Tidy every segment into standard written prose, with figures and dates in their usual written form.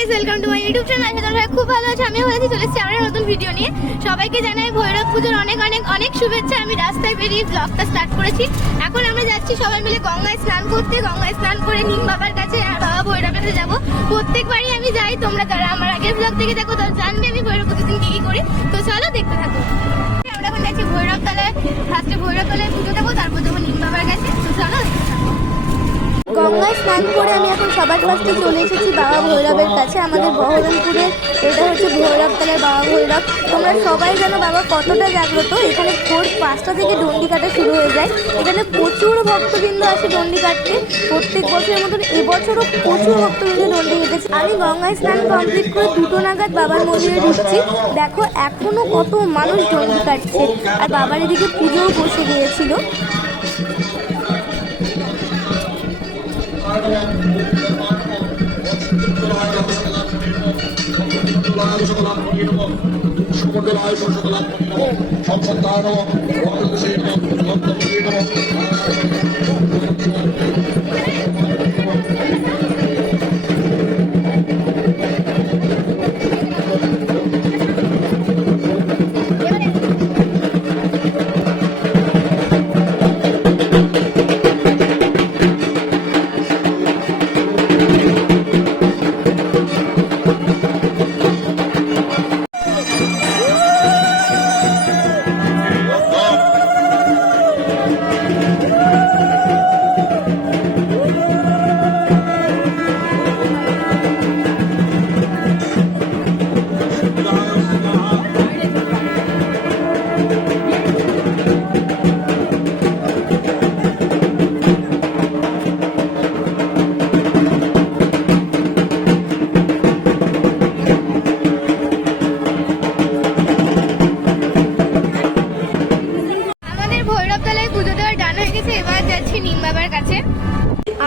Guys, welcome to my YouTube channel. আশা করি খুব ভালো আছো। আমিও ভালো আছি। চলে এসেছি আবার নতুন ভিডিও নিয়ে। সবাইকে জানাই ভৈরব পুজোর অনেক অনেক অনেক শুভেচ্ছা। আমি রাস্তায় বেরিয়ে ব্লগটা স্টার্ট করেছি। এখন আমরা যাচ্ছি সবাই মিলে গঙ্গায় স্নান করতে। গঙ্গায় স্নান করে নিম বাবার কাছে আর বাবা ভৈরবেতে যাবো। প্রত্যেকবারই আমি যাই। তোমরা যারা আমার আগের ব্লগ থেকে দেখো তারা জানবে আমি ভৈরব প্রতিদিন কি কি করি। তো চলো দেখতে থাকো। আমরা এখন যাচ্ছি ভৈরব তলায়। ফার্স্টে ভৈরব তলায় পুজো দেবো, তারপর যাবো নিম বাবার কাছে। তো চলো দেখতে থাকো। গঙ্গায় স্নান করে আমি এখন সবার ফার্স্টে চলে এসেছি বাবা ভৈরবের কাছে। আমাদের বহরমপুরে এটা হচ্ছে ভৈরব তলার বাবা ভৈরব। তোমরা সবাই জানো বাবা কতটা জাগ্রত। এখানে ভোর 5টা থেকে ডন্ডি কাটা শুরু হয়ে যায়। এখানে প্রচুর ভক্তবৃন্দ আসে ডন্ডি কাটতে। প্রত্যেক বছরের মতন এবছরও প্রচুর ভক্তবৃন্দ ডন্ডি কেটেছে। আমি গঙ্গায় স্নান কমপ্লিট করে 2টো নাগাদ বাবার মন্দিরে ঢুকছি। দেখো এখনো কত মানুষ ডন্ডি কাটছে। আর বাবার এদিকে পুজোও বসে গিয়েছিল।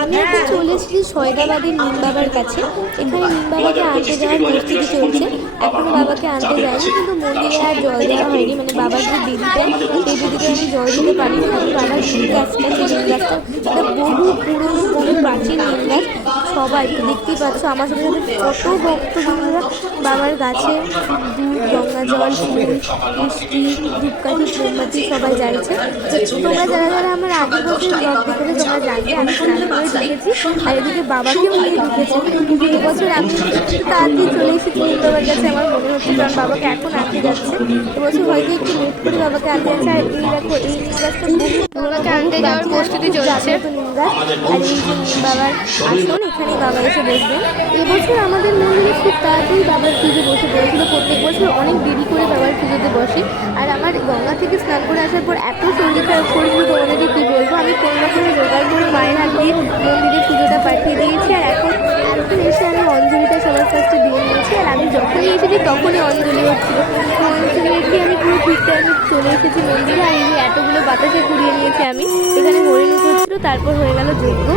আমি এখন চলে এসেছি সয়দাবাদের নিম বাবার কাছে। এখানে নিম বাবাকে আনতে যাওয়ার প্রস্তুতি চলছে। এখনো বাবাকে আনতে যায়নি, কিন্তু মন্দিরে আর জল দেওয়া হয়নি। মানে বাবার যে দিদিটা, সেই দিদিকে আমি জল দিতে পারিনি। আমি বাবার নিম গাছটা, নিম গাছটা বহু পুরনো বহু প্রাচীন নিম গাছ। সবাই দেখতেই পাচ্ছ আমার সাথে সাথে কত ভক্তবৃন্দরা বাবার গাছে দুধ, গঙ্গা জল, ফুল, মিষ্টি, ধূপকাঠি, মোমবাতি সবাই যাচ্ছে। তোমরা যারা যারা আমার আগের বছর ব্লগ দেখেছো তোমরা জানবে আমি স্নান করে ঢুকেছি। আর এদিকে বাবাকেও নিয়ে ঢুকেছে। কিন্তু এবছর আমি একটু তাড়াতাড়ি চলে এসেছি নিম বাবার কাছে। আমার মনে হচ্ছে কারণ বাবাকে এখন আনতে যাচ্ছে। এবছর হয়তো একটু লেট করে বাবাকে আনতে যাচ্ছে। আর এই দেখো এই নিম গাছটা বাবাকে আনতে যাওয়ার প্রস্তুতি চলছে। নিম গাছ আর এই যে নিম বাবার আসন, এখানে বাবা এসে বসবেন। এবছর আমাদের মন্দিরে খুব তাড়াতাড়ি বাবার পুজো বসে পড়েছিল। প্রত্যেক বছর অনেক দেরি করে বাবার পুজোতে বসে। আর আমার গঙ্গা থেকে স্নান করে আসার পর এত শরীর খারাপ করেছিল তোমাদেরকে কী বলবো। আমি কোনো রকমের জোগাড় করে মায়ের হাত দিয়ে মন্দিরে পুজোটা পাঠিয়ে দিয়েছি। আর এখন এসে আমি অঞ্জলিটা সবার ফার্স্টে দিয়ে নিয়েছি। আর আমি যখনই এসেছি তখনই অঞ্জলি হচ্ছিল। অঞ্জলি রেখে আমি পুরো ঠিক টাইমে চলে এসেছি মন্দিরে। আর এই যে এতগুলো বাতাসে কুড়িয়ে নিয়েছি আমি। এখানে হরিণী হচ্ছিল, তারপর হয়ে গেল যজ্ঞ।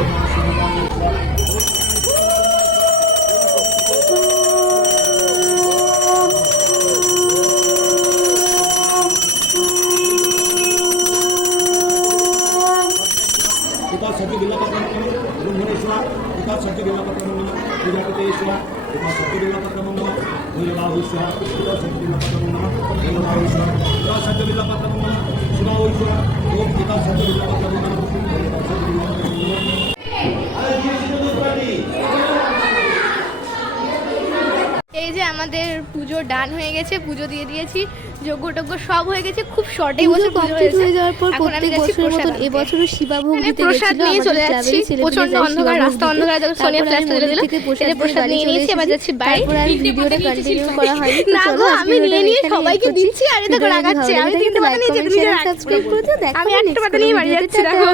এই যে আমাদের পুজো ডান হয়ে গেছে, পুজো দিয়ে দিয়েছি, যজ্ঞ টজ্ঞ সব হয়ে গেছে। খুব শর্ট এই বছর পুজো হয়ে যাওয়ার পর প্রত্যেক বছরের মতন এবছরও শিবাভোগ দিতে প্রসাদ নিয়ে চলে যাচ্ছি। প্রচন্ড অন্ধকার, রাস্তা অন্ধকার। দেখো সোনিয়া ফ্ল্যাশ তুলে দিল। এই প্রসাদ নিয়ে নিয়েছি, এবার যাচ্ছি বাড়ি। আর ভিডিওটা কন্টিনিউ করা হয়নি। না গো, আমি নিয়ে সবাইকে দিচ্ছি। আর এটা দেখো রাগাচ্ছে। আমি 3টে পাতা নিয়ে যেতে নিজে সাবস্ক্রাইব করে দিও। আমি একটা পাতা নিয়ে বাড়ি যাচ্ছি। দেখো